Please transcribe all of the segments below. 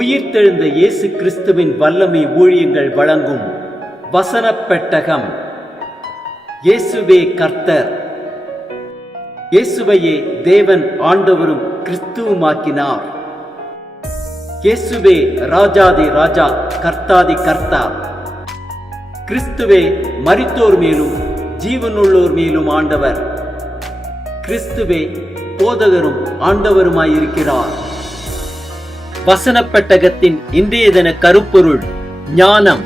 உயிர்த்தெழுந்த இயேசு கிறிஸ்துவின் வல்லமை ஊழியங்கள் வழங்கும் வசனப் பெட்டகம். இயேசுவே கர்த்தர். இயேசுவையே தேவன் ஆண்டவரும் கிறிஸ்துவுமாக்கினார். இயேசுவே ராஜாதி ராஜா, கர்த்தாதி கர்த்தா. கிறிஸ்துவே மரித்தோர் மேலும் ஜீவனுள்ளோர் மேலும் ஆண்டவர். கிறிஸ்துவே போதகரும் ஆண்டவருமாயிருக்கிறார். வசனப் பெட்டகத்தின் இன்றைய தின கருப்பொருள் ஞானம்.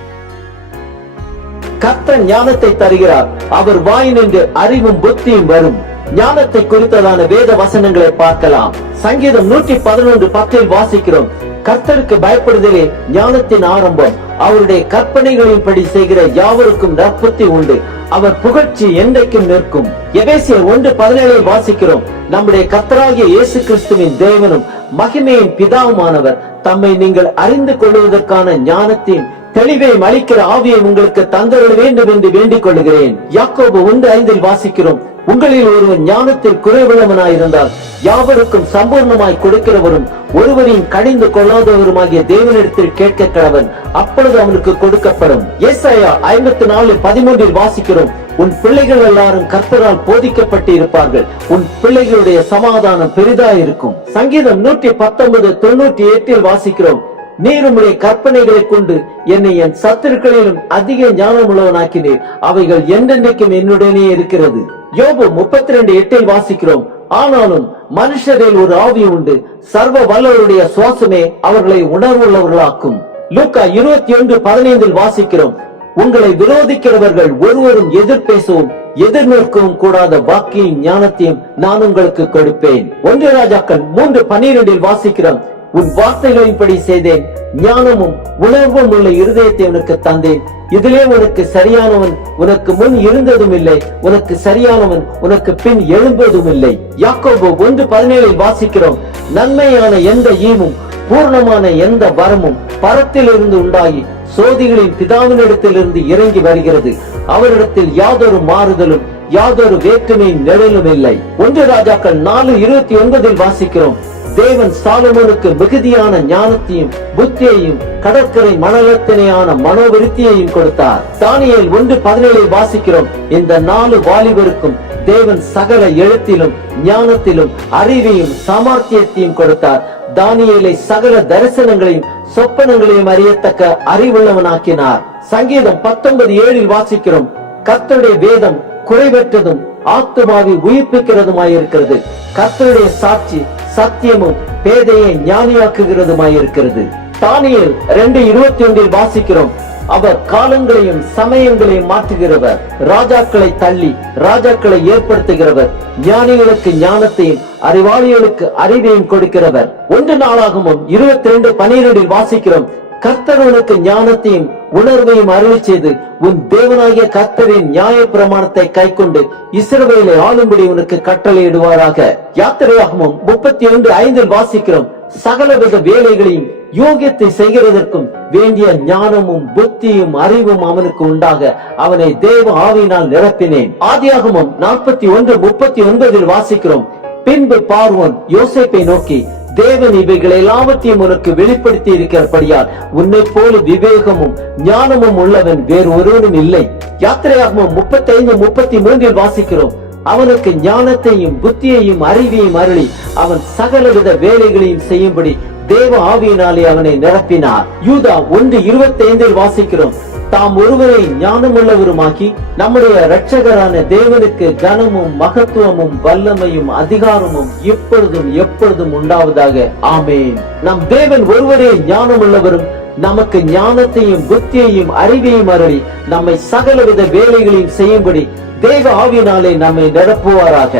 கர்த்தர் ஞானத்தை தருகிறார், அவர் வாயினின்று அறிவும் புத்தியும் வரும். ஞானத்தை குறித்ததான வேத வசனங்களை பார்க்கலாம். சங்கீதம் 111:10 வாசிக்கிறோம், கர்த்தருக்கு பயப்படுதலே ஞானத்தின் ஆரம்பம், அவருடைய கற்பனைகளின்படி செய்கிற யாவருக்கும் நற்புத்தி உண்டு, அவர் புகழ்ச்சி என்றைக்கும் நிற்கும். எபேசியர் 1:17 வாசிக்கிறோம், நம்முடைய கர்த்தராகிய இயேசு கிறிஸ்துவின் தேவனும் மகிமையின் பிதாவுமானவர் தம்மை நீங்கள் அறிந்து கொள்வதற்கான ஞானத்தையும் தெளிவையும் அளிக்கிற ஆவியை உங்களுக்கு தந்தருள வேண்டும் என்று வேண்டிக் கொள்கிறேன். யாக்கோபு 1:5 வாசிக்கிறோம், உங்களில் ஒருவன் ஞானத்தில் குறைவுள்ளவனாயிருந்தால் யாவருக்கும் சம்பூர்ணமாய் கொடுக்கிறவரும் ஒருவரையும் கடிந்து கொள்ளாதவருமாகிய தேவனிடத்தில் கேட்க கடவன், அப்பொழுது அவனுக்கு கொடுக்கப்படும். ஏசாயா 54:13 வாசிக்கிறோம், உன் பிள்ளைகள் எல்லாரும் கர்த்தரால் போதிக்கப்பட்டு இருப்பார்கள், உன் பிள்ளைகளுடைய சமாதானம் பெரிதாயிருக்கும். சங்கீதம் 119:98 வாசிக்கிறோம், நீர் உம்முடைய கற்பனைகளை கொண்டு என்னை என் சத்துருக்களிலும் அதிக ஞானம் உள்ளவனாக்கினீர், அவைகள் என்றென்றைக்கும் என்னுடனே இருக்கிறது. யோபு 32:8 வாசிக்கிறோம், ஆனாலும் மனுஷரில் ஒரு ஆவி உண்டு, சர்வ வல்லவருடைய சுவாசமே அவர்களை உணர்வுள்ளவர்களாக்கும். லூக்கா 21:15 வாசிக்கிறோம், உங்களை விரோதிக்கிறவர்கள் ஒருவரும் எதிர் பேசவும் எதிர் நிற்கவும் கூடாத வாக்கியின் ஞானத்தையும் நான் உங்களுக்கு கொடுப்பேன். 1 ராஜாக்கள் 3:12 வாசிக்கிறோம், உன் வார்த்தைகளின்படி செய்தேன், ஞானமும் உணர்வும் உள்ள இருதயத்தை உனக்கு தந்தேன், இதிலே உனக்கு சரியானவன் உனக்கு முன் இருந்ததும் இல்லை, உனக்கு சரியானவன் உனக்கு பின் எழும்பதும் இல்லை. யாக்கோபு 1:17 வாசிக்கிறோம், நன்மையான எந்த ஈவும் பூர்ணமான எந்த வரமும் பரத்திலிருந்து உண்டாகி சோதிகளின் பிதாவினிடத்திலிருந்து இறங்கி வருகிறது, அவரிடத்தில் யாதொரு மாறுதலும் யாதொரு வேற்றுமையின் நிழலும் இல்லை. 1 ராஜாக்கள் 4:29 வாசிக்கிறோம், தேவன் சாலமோனுக்கு மிகுதியான ஞானத்தையும் புத்தியையும் கடற்கரை மணலத்தினையான மனோவிருத்தியையும் கொடுத்தார். தானியேல் 1:17 வாசிக்கிறோம், இந்த 4 வாலிபருக்கும் தேவன் சகல எழுத்திலும் ஞானத்திலும் அறிவையும் சாமர்த்தியத்தையும் கொடுத்தார். தானியேலை சகல தரிசனங்களையும் சொப்பனங்களையும் அறியத்தக்க அறிவுள்ளவனாக்கினார். சங்கீதம் 19:7 வாசிக்கிறோம், கர்த்தருடைய வேதம் குறைவற்றதும் ஆத்துமாவை உயிர்ப்பிக்கிறதுமாயிருக்கிறது, கர்த்தருடைய சாட்சி சத்தியமும் பேதையை ஞானியாக்குகிறதுமாயிருக்கிறது. தானியேல் 2:21 வாசிக்கிறோம், அவர் காலங்களையும் சமயங்களையும் மாற்றுகிறவர், ராஜாக்களை தள்ளி ராஜாக்களை ஏற்படுத்துகிறவர், ஞானிகளுக்கு ஞானத்தையும் அறிவாளிகளுக்கு அறிவையும் கொடுக்கிறவர். 1 நாளாகமம் 22:12 வாசிக்கிறோம், கர்த்தர் உனக்கு ஞானத்தையும் உணர்வையும் அருளி செய்து உன் தேவனாகிய கர்த்தரின் நியாய பிரமாணத்தை கைக்கொண்டு இஸ்ரவேலை ஆளும்படி உனக்கு கட்டளையிடுவாராக. யாத்திரையாகமம் 31:5 வாசிக்கிறோம், சகலவித வேலைகளையும் யோகியத்தை செய்கிறதற்கும் வேண்டிய ஞானமும் புத்தியும் அறிவும் அவனுக்கு உண்டாக அவனை தேவ ஆவியினால் நிரப்பினேன். ஆதியாகமம் 41:39 வாசிக்கிறோம், பின்பு பார்வோன் யோசேப்பை நோக்கி, தேவன் இவைகள் எல்லாவற்றையும் உனக்கு வெளிப்படுத்தி இருக்கிறபடியால் உன்னை போல விவேகமும் ஞானமும் உள்ளவன் வேறு ஒருவனும் இல்லை. யாத்திரையாகமம் 35:33 வாசிக்கிறோம், அவனுக்கு ஞானத்தையும் புத்தியையும் அறிவையும் அருளி அவன் சகலவித வேலைகளையும் செய்யும்படி தேவ ஆவியினாலே அவனை நிரப்பினார். யூதா 1:25 வாசிக்கிறோம், தாம் ஒருவரை ஞானமுள்ளவருமாக்கி நம்முடைய இரட்சகரான தேவனுக்கு கனமும் மகத்துவமும் வல்லமையும் அதிகாரமும் இப்பொழுதும் எப்பொழுதும் உண்டாவதாக. ஆமேன். நம் தேவன் ஒருவரே ஞானமுள்ளவரும் நமக்கு ஞானத்தையும் புத்தியையும் அறிவையும் அருளி நம்மை சகலவித வேலைகளையும் செய்யும்படி தேவ ஆவியினாலே நம்மை நிரப்புவாராக.